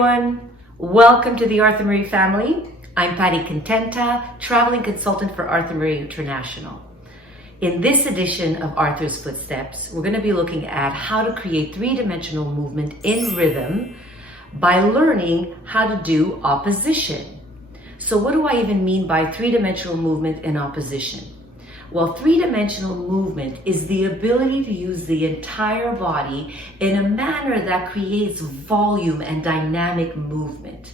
everyone. Welcome to the Arthur Marie family. I'm Patti Contenta, traveling consultant for Arthur Marie International. In this edition of Arthur's Footsteps, we're going to be looking at how to create three-dimensional movement in rhythm by learning how to do opposition. So what do I even mean by three-dimensional movement in opposition? Well, three-dimensional movement is the ability to use the entire body in a manner that creates volume and dynamic movement.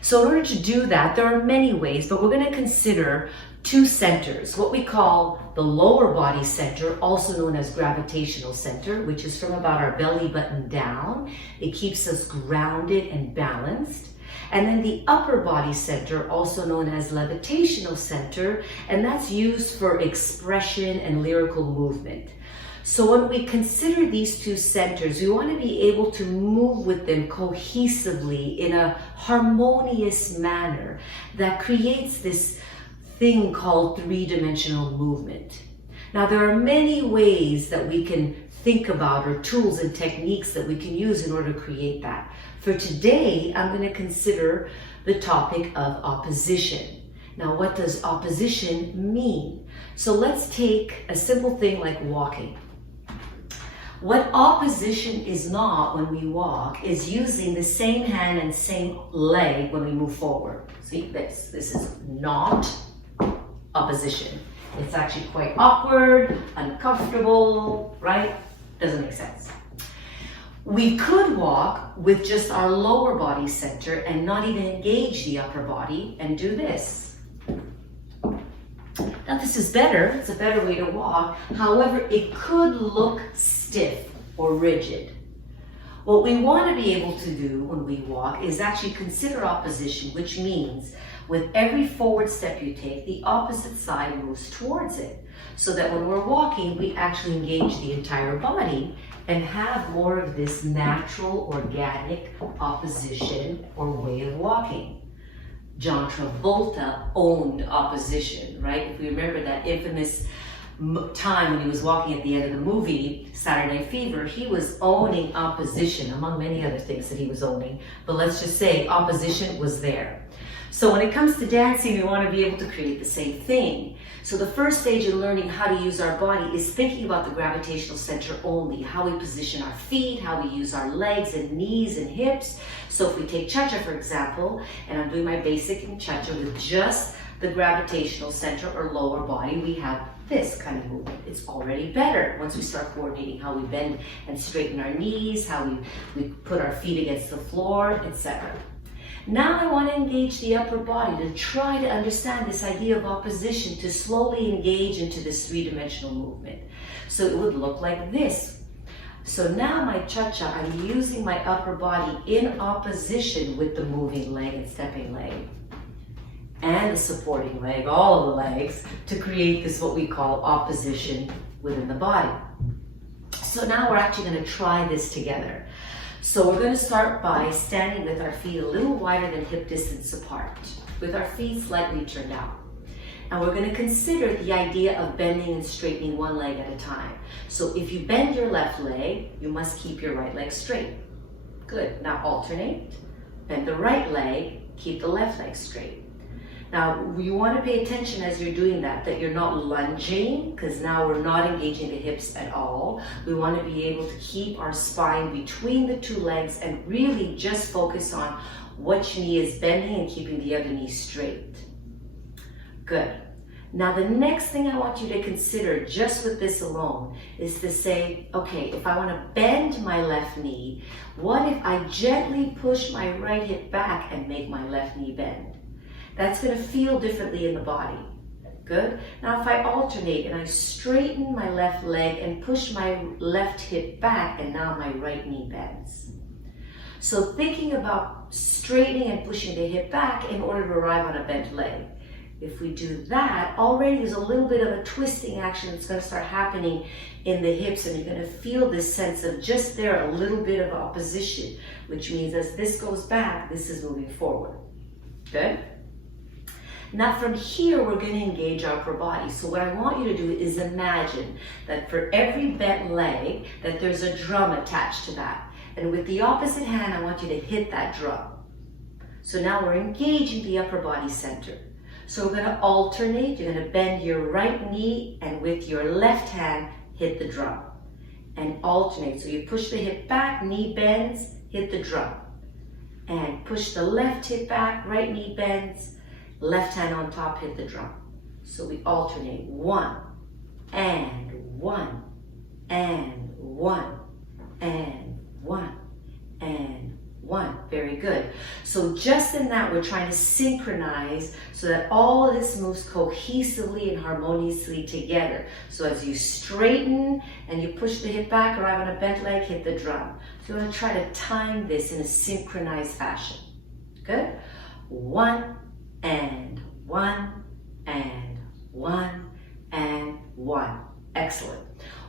So in order to do that, there are many ways, but we're going to consider two centers, what we call the lower body center, also known as gravitational center, which is from about our belly button down. It keeps us grounded and balanced. And then the upper body center, also known as levitational center, and that's used for expression and lyrical movement. So when we consider these two centers, we want to be able to move with them cohesively in a harmonious manner that creates this thing called three-dimensional movement. Now, there are many ways that we can think about, or tools and techniques that we can use in order to create that. For today, I'm going to consider the topic of opposition. Now, what does opposition mean? So let's take a simple thing like walking. What opposition is not when we walk is using the same hand and same leg when we move forward. See this is not opposition. It's actually quite awkward, uncomfortable, right? Doesn't make sense. We could walk with just our lower body center and not even engage the upper body and do this. Now this is better, it's a better way to walk. However, it could look stiff or rigid. What we want to be able to do when we walk is actually consider opposition, which means with every forward step you take, the opposite side moves towards it. So that when we're walking, we actually engage the entire body and have more of this natural, organic opposition or way of walking. John Travolta owned opposition, right? If we remember that infamous time when he was walking at the end of the movie, Saturday Night Fever, he was owning opposition, among many other things that he was owning. But let's just say opposition was there. So when it comes to dancing, we want to be able to create the same thing. So the first stage in learning how to use our body is thinking about the gravitational center only, how we position our feet, how we use our legs and knees and hips. So if we take cha-cha, for example, and I'm doing my basic in cha-cha with just the gravitational center or lower body, we have this kind of movement. It's already better once we start coordinating how we bend and straighten our knees, how we put our feet against the floor, etc. Now I want to engage the upper body to try to understand this idea of opposition, to slowly engage into this three-dimensional movement. So it would look like this. So now my cha-cha, I'm using my upper body in opposition with the moving leg and stepping leg and the supporting leg, all of the legs, to create this what we call opposition within the body. So now we're actually going to try this together. So we're going to start by standing with our feet a little wider than hip distance apart, with our feet slightly turned out. And we're going to consider the idea of bending and straightening one leg at a time. So if you bend your left leg, you must keep your right leg straight. Good. Now alternate. Bend the right leg, keep the left leg straight. Now, you want to pay attention as you're doing that you're not lunging, because now we're not engaging the hips at all. We want to be able to keep our spine between the two legs and really just focus on which knee is bending and keeping the other knee straight. Good. Now, the next thing I want you to consider just with this alone is to say, okay, if I want to bend my left knee, what if I gently push my right hip back and make my left knee bend? That's going to feel differently in the body. Good. Now if I alternate and I straighten my left leg and push my left hip back, and now my right knee bends. So thinking about straightening and pushing the hip back in order to arrive on a bent leg. If we do that, already there's a little bit of a twisting action that's going to start happening in the hips, and you're going to feel this sense of just there a little bit of opposition, which means as this goes back, this is moving forward. Good? Now from here, we're going to engage our upper body. So what I want you to do is imagine that for every bent leg, that there's a drum attached to that. And with the opposite hand, I want you to hit that drum. So now we're engaging the upper body center. So we're gonna alternate. You're gonna bend your right knee and with your left hand, hit the drum. And alternate. So you push the hip back, knee bends, hit the drum. And push the left hip back, right knee bends, left hand on top, hit the drum. So we alternate. 1, and 1, and 1, and 1, and 1. Very good. So just in that, we're trying to synchronize so that all of this moves cohesively and harmoniously together. So as you straighten and you push the hip back, arrive on a bent leg, hit the drum. So we're going to try to time this in a synchronized fashion. Good? 1, and 1, and 1, and 1. Excellent.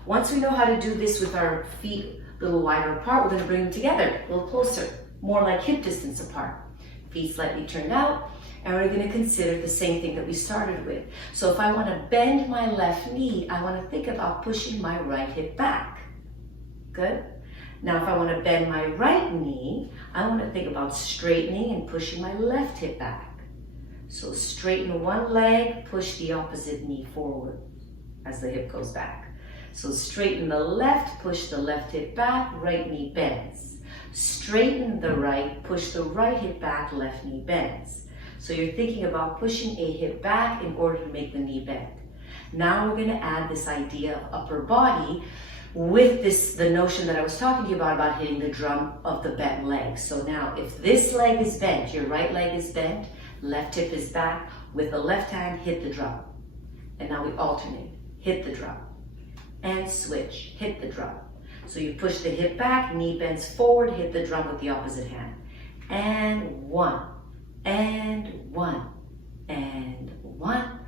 Once we know how to do this with our feet a little wider apart, we're going to bring them together a little closer, more like hip distance apart. Feet slightly turned out, and we're going to consider the same thing that we started with. So if I want to bend my left knee, I want to think about pushing my right hip back. Good? Now if I want to bend my right knee, I want to think about straightening and pushing my left hip back. So straighten one leg, push the opposite knee forward as the hip goes back. So straighten the left, push the left hip back, right knee bends. Straighten the right, push the right hip back, left knee bends. So you're thinking about pushing a hip back in order to make the knee bend. Now we're going to add this idea of upper body with the notion that I was talking to you about hitting the drum of the bent leg. So now if this leg is bent, your right leg is bent, left hip is back, with the left hand, hit the drum. And now we alternate. Hit the drum. And switch. Hit the drum. So you push the hip back, knee bends forward, hit the drum with the opposite hand. And 1, and 1, and 1,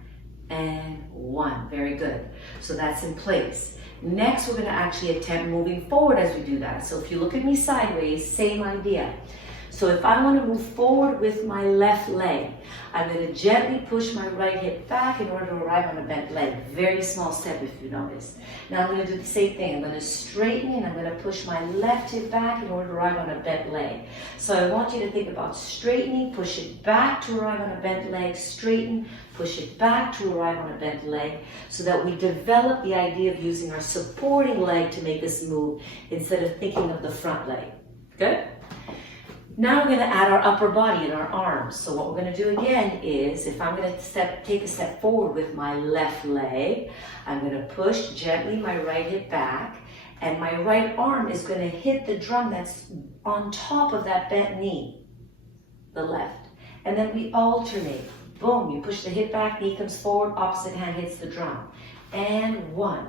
and 1. Very good. So that's in place. Next, we're going to actually attempt moving forward as we do that. So if you look at me sideways, same idea. So if I want to move forward with my left leg, I'm going to gently push my right hip back in order to arrive on a bent leg. Very small step if you notice. Now I'm going to do the same thing. I'm going to straighten and I'm going to push my left hip back in order to arrive on a bent leg. So I want you to think about straightening, push it back to arrive on a bent leg, straighten, push it back to arrive on a bent leg, so that we develop the idea of using our supporting leg to make this move instead of thinking of the front leg. Good? Now we're going to add our upper body and our arms. So what we're going to do again is, if I'm going to take a step forward with my left leg, I'm going to push gently my right hip back, and my right arm is going to hit the drum that's on top of that bent knee, the left. And then we alternate. Boom, you push the hip back, knee comes forward, opposite hand hits the drum. And 1,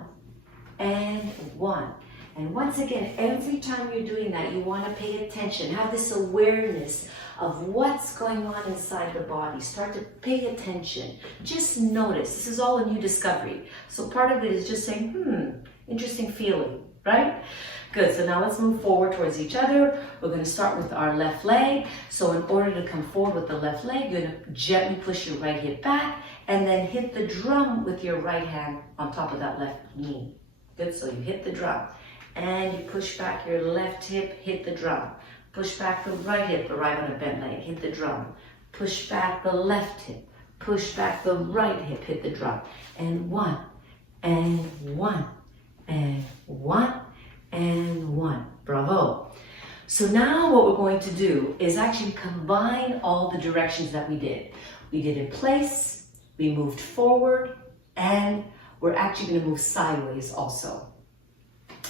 and 1. And once again, every time you're doing that, you want to pay attention. Have this awareness of what's going on inside the body. Start to pay attention. Just notice. This is all a new discovery. So part of it is just saying, interesting feeling, right? Good. So now let's move forward towards each other. We're going to start with our left leg. So in order to come forward with the left leg, you're going to gently push your right hip back and then hit the drum with your right hand on top of that left knee. Good. So you hit the drum. And you push back your left hip, hit the drum. Push back the right hip, arrive on a bent leg, hit the drum. Push back the left hip, push back the right hip, hit the drum. And 1, and 1, and 1, and 1. Bravo. So now what we're going to do is actually combine all the directions that we did. We did in place, we moved forward, and we're actually going to move sideways also.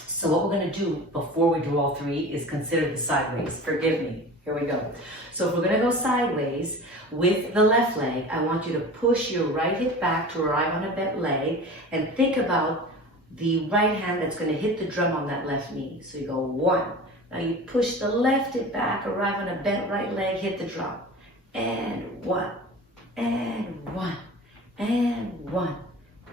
So what we're going to do before we do all three is consider the sideways. Forgive me. Here we go. So if we're going to go sideways with the left leg, I want you to push your right hip back to arrive on a bent leg and think about the right hand that's going to hit the drum on that left knee. So you go 1. Now you push the left hip back, arrive on a bent right leg, hit the drum. And 1, and 1, and 1.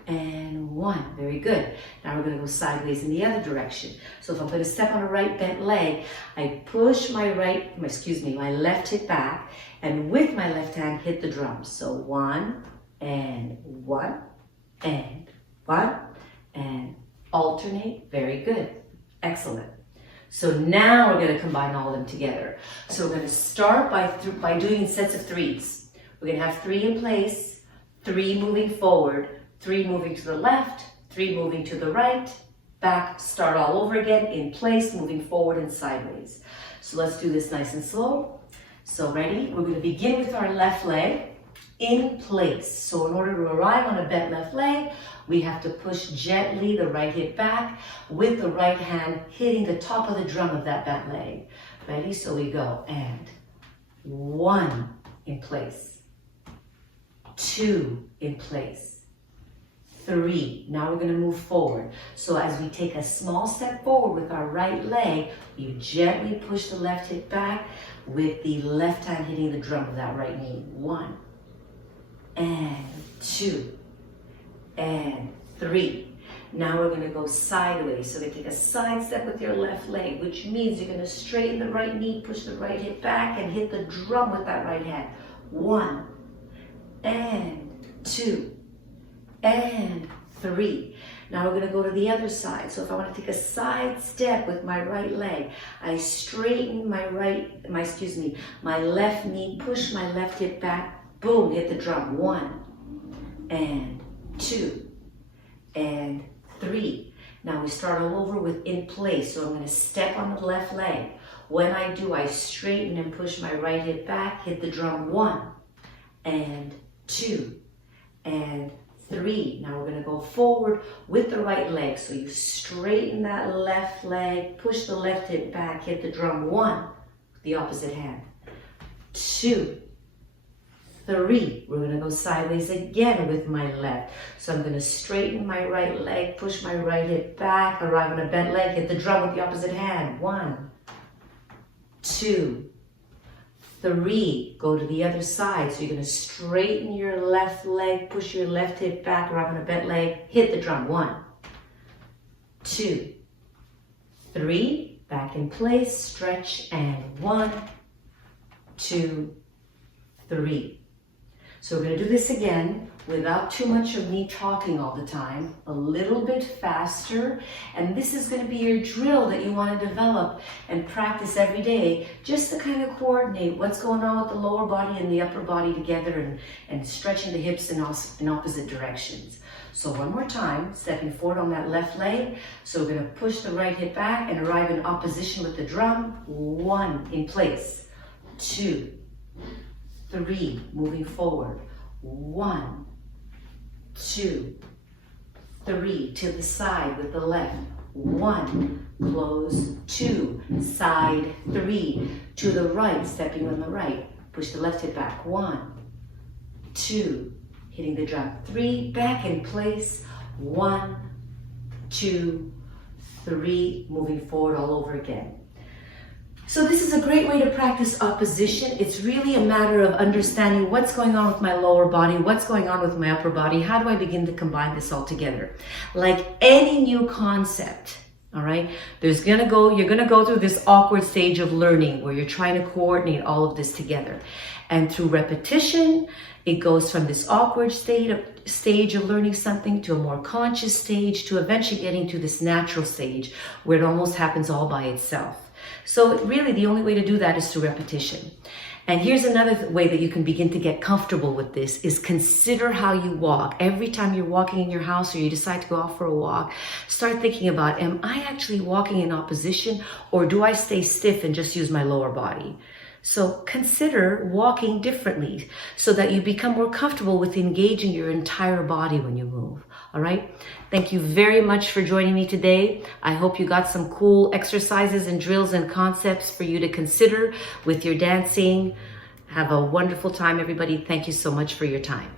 And 1. Very good. Now we're going to go sideways in the other direction. So if I'm going to step on a right bent leg, I push my left hip back, and with my left hand hit the drum. So 1, and 1, and 1, and alternate. Very good. Excellent. So now we're going to combine all of them together. So we're going to start by doing sets of threes. We're going to have 3 in place, 3 moving forward, 3 moving to the left, 3 moving to the right, back, start all over again, in place, moving forward and sideways. So let's do this nice and slow. So ready? We're going to begin with our left leg in place. So in order to arrive on a bent left leg, we have to push gently the right hip back with the right hand hitting the top of the drum of that bent leg. Ready? So we go. And 1 in place. 2 in place. 3. Now we're going to move forward. So as we take a small step forward with our right leg, you gently push the left hip back with the left hand hitting the drum of that right knee. 1 and 2 and 3. Now we're going to go sideways. So we take a side step with your left leg, which means you're going to straighten the right knee, push the right hip back, and hit the drum with that right hand. 1 and 2 and 3. Now we're going to go to the other side. So if I want to take a side step with my right leg, I straighten my left knee, push my left hip back, boom, hit the drum. 1 and 2 and 3. Now we start all over with in place. So I'm going to step on the left leg. When I do, I straighten and push my right hip back, hit the drum. 1 and 2 and 3. Now we're going to go forward with the right leg. So you straighten that left leg, push the left hip back, hit the drum. 1, the opposite hand. 2, 3. We're going to go sideways again with my left. So I'm going to straighten my right leg, push my right hip back, arrive on a bent leg, hit the drum with the opposite hand. 1, 2, 3, go to the other side. So you're going to straighten your left leg, push your left hip back, arrive on a bent leg, hit the drum. 1, 2, 3, back in place, stretch, and 1, 2, 3. So we're going to do this again without too much of me talking all the time, a little bit faster. And this is going to be your drill that you want to develop and practice every day, just to kind of coordinate what's going on with the lower body and the upper body together, and stretching the hips in opposite directions. So one more time, stepping forward on that left leg. So we're going to push the right hip back and arrive in opposition with the drum. 1, in place. 2, 3, moving forward. 1, 2, 3, to the side with the left. 1, close, 2, side, 3, to the right, stepping on the right. Push the left hip back. 1, 2, hitting the drum. 3, back in place. 1, 2, 3, moving forward all over again. So this is a great way to practice opposition. It's really a matter of understanding what's going on with my lower body, what's going on with my upper body, how do I begin to combine this all together? Like any new concept, all right, you're gonna go through this awkward stage of learning where you're trying to coordinate all of this together. And through repetition, it goes from this awkward stage of learning something to a more conscious stage, to eventually getting to this natural stage where it almost happens all by itself. So really the only way to do that is through repetition. And here's another way that you can begin to get comfortable with this is consider how you walk. Every time you're walking in your house or you decide to go out for a walk, start thinking about, am I actually walking in opposition, or do I stay stiff and just use my lower body? So consider walking differently so that you become more comfortable with engaging your entire body when you move. All right. Thank you very much for joining me today. I hope you got some cool exercises and drills and concepts for you to consider with your dancing. Have a wonderful time, everybody. Thank you so much for your time.